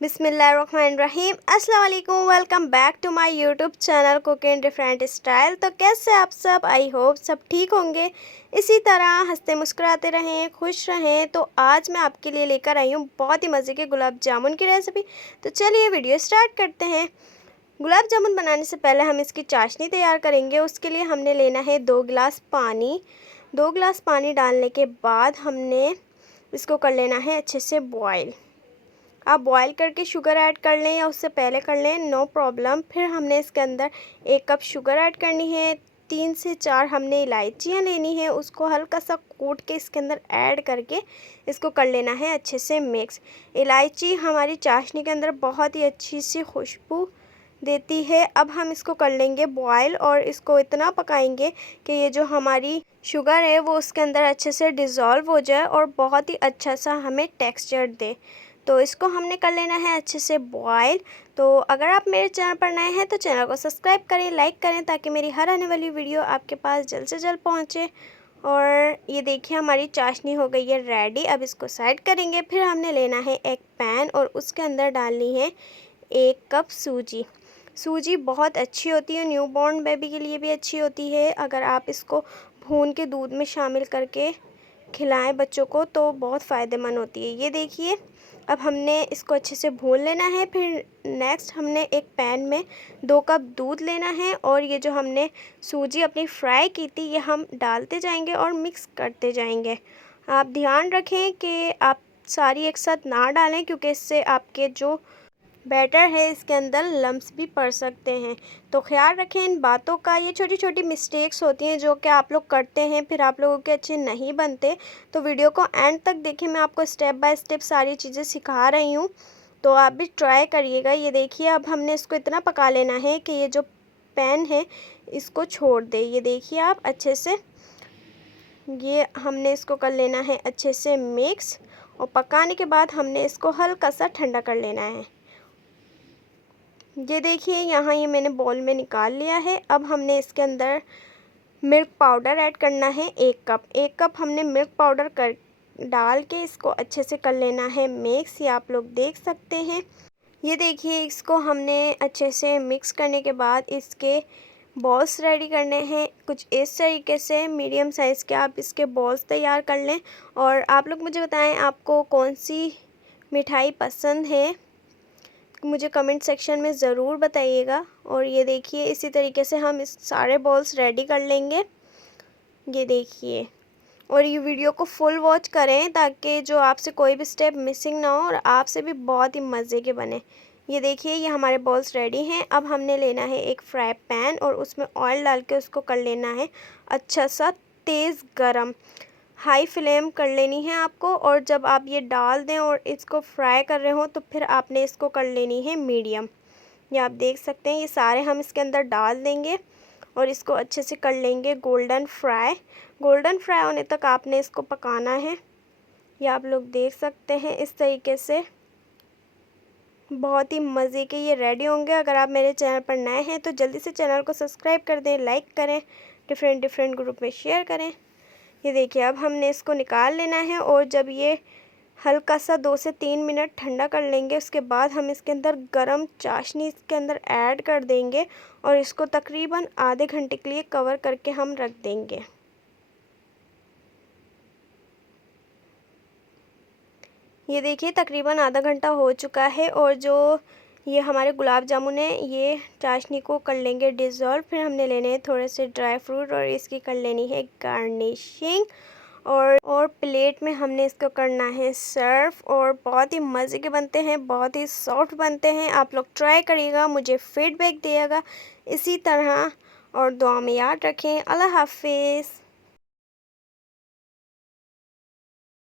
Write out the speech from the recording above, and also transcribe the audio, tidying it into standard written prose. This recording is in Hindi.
बिस्मिल्लाहिर्रहमानिर्रहीम। अस्सलाम वालेकुम। Welcome back to my YouTube channel cook in different style. तो कैसे आप सब? आई होप सब ठीक होंगे, इसी तरह हंसते मुस्कुराते रहें, खुश रहें। तो आज मैं आपके लिए लेकर आई हूँ बहुत ही मज़े के गुलाब जामुन की रेसिपी। तो चलिए वीडियो स्टार्ट करते हैं। गुलाब जामुन बनाने से पहले हम इसकी चाशनी तैयार करेंगे। उसके लिए हमने लेना है 2 गिलास पानी। 2 गिलास पानी डालने के बाद हमने इसको कर लेना है अच्छे से बॉयल। आप बॉयल करके शुगर ऐड कर लें या उससे पहले कर लें, नो प्रॉब्लम। फिर हमने इसके अंदर 1 कप शुगर ऐड करनी है। 3 से 4 हमने इलायचियाँ लेनी है, उसको हल्का सा कूट के इसके अंदर ऐड करके इसको कर लेना है अच्छे से मिक्स। इलायची हमारी चाशनी के अंदर बहुत ही अच्छी सी खुशबू देती है। अब हम इसको कर लेंगे बॉयल और इसको इतना पकाएंगे कि ये जो हमारी शुगर है वो उसके अंदर अच्छे से डिज़ोल्व हो जाए और बहुत ही अच्छा सा हमें टेक्सचर दे। तो इसको हमने कर लेना है अच्छे से बॉयल। तो अगर आप मेरे चैनल पर नए हैं तो चैनल को सब्सक्राइब करें, लाइक करें, ताकि मेरी हर आने वाली वीडियो आपके पास जल्द से जल्द पहुंचे। और ये देखिए हमारी चाशनी हो गई है रेडी। अब इसको साइड करेंगे। फिर हमने लेना है एक पैन और उसके अंदर डालनी है 1 कप सूजी। सूजी बहुत अच्छी होती है, न्यूबॉर्न बेबी के लिए भी अच्छी होती है। अगर आप इसको भून के दूध में शामिल करके खिलाएं बच्चों को तो बहुत फ़ायदेमंद होती है। ये देखिए अब हमने इसको अच्छे से भून लेना है। फिर नेक्स्ट हमने एक पैन में 2 कप दूध लेना है और ये जो हमने सूजी अपनी फ्राई की थी ये हम डालते जाएंगे और मिक्स करते जाएंगे। आप ध्यान रखें कि आप सारी एक साथ ना डालें, क्योंकि इससे आपके जो बैटर है इसके अंदर लम्स भी पड़ सकते हैं। तो ख्याल रखें इन बातों का। ये छोटी छोटी मिस्टेक्स होती हैं जो कि आप लोग करते हैं, फिर आप लोगों के अच्छे नहीं बनते। तो वीडियो को एंड तक देखें, मैं आपको स्टेप बाय स्टेप सारी चीज़ें सिखा रही हूँ, तो आप भी ट्राई करिएगा। ये देखिए अब हमने इसको इतना पका लेना है कि ये जो पैन है इसको छोड़ दे। ये देखिए आप अच्छे से ये हमने इसको कर लेना है अच्छे से मिक्स, और पकाने के बाद हमने इसको हल्का सा ठंडा कर लेना है। ये देखिए यहाँ ये मैंने बॉल में निकाल लिया है। अब हमने इसके अंदर मिल्क पाउडर ऐड करना है 1 कप। 1 कप हमने मिल्क पाउडर कर डाल के इसको अच्छे से कर लेना है मिक्स। ये आप लोग देख सकते हैं। ये देखिए इसको हमने अच्छे से मिक्स करने के बाद इसके बॉल्स रेडी करने हैं। कुछ इस तरीके से मीडियम साइज़ के आप इसके बॉल्स तैयार कर लें। और आप लोग मुझे बताएं आपको कौन सी मिठाई पसंद है, मुझे कमेंट सेक्शन में ज़रूर बताइएगा। और ये देखिए इसी तरीके से हम इस सारे बॉल्स रेडी कर लेंगे। ये देखिए, और ये वीडियो को फुल वॉच करें ताकि जो आपसे कोई भी स्टेप मिसिंग ना हो और आपसे भी बहुत ही मज़े के बने। ये देखिए ये हमारे बॉल्स रेडी हैं। अब हमने लेना है एक फ्राई पैन और उसमें ऑयल डाल के उसको कर लेना है अच्छा सा तेज़ गरम। हाई फ्लेम कर लेनी है आपको, और जब आप ये डाल दें और इसको फ्राई कर रहे हो तो फिर आपने इसको कर लेनी है मीडियम। ये आप देख सकते हैं ये सारे हम इसके अंदर डाल देंगे और इसको अच्छे से कर लेंगे गोल्डन फ्राई। गोल्डन फ्राई होने तक आपने इसको पकाना है। ये आप लोग देख सकते हैं इस तरीके से बहुत ही मज़े के ये रेडी होंगे। अगर आप मेरे चैनल पर नए हैं तो जल्दी से चैनल को सब्सक्राइब कर दें, लाइक करें, डिफरेंट ग्रुप में शेयर करें। ये देखिए अब हमने इसको निकाल लेना है और जब ये हल्का सा 2 से 3 मिनट ठंडा कर लेंगे उसके बाद हम इसके अंदर गरम चाशनी इसके अंदर ऐड कर देंगे और इसको तकरीबन आधे घंटे के लिए कवर करके हम रख देंगे। ये देखिए तकरीबन आधा घंटा हो चुका है और जो ये हमारे गुलाब जामुन है ये चाशनी को कर लेंगे डिज़ोल्व। फिर हमने लेने हैं थोड़े से ड्राई फ्रूट और इसकी कर लेनी है गार्निशिंग। और प्लेट में हमने इसको करना है सर्व। और बहुत ही मज़े के बनते हैं, बहुत ही सॉफ्ट बनते हैं। आप लोग ट्राई करिएगा, मुझे फीडबैक दिएगा इसी तरह, और दुआ में याद रखें। अल्लाह हाफिज़।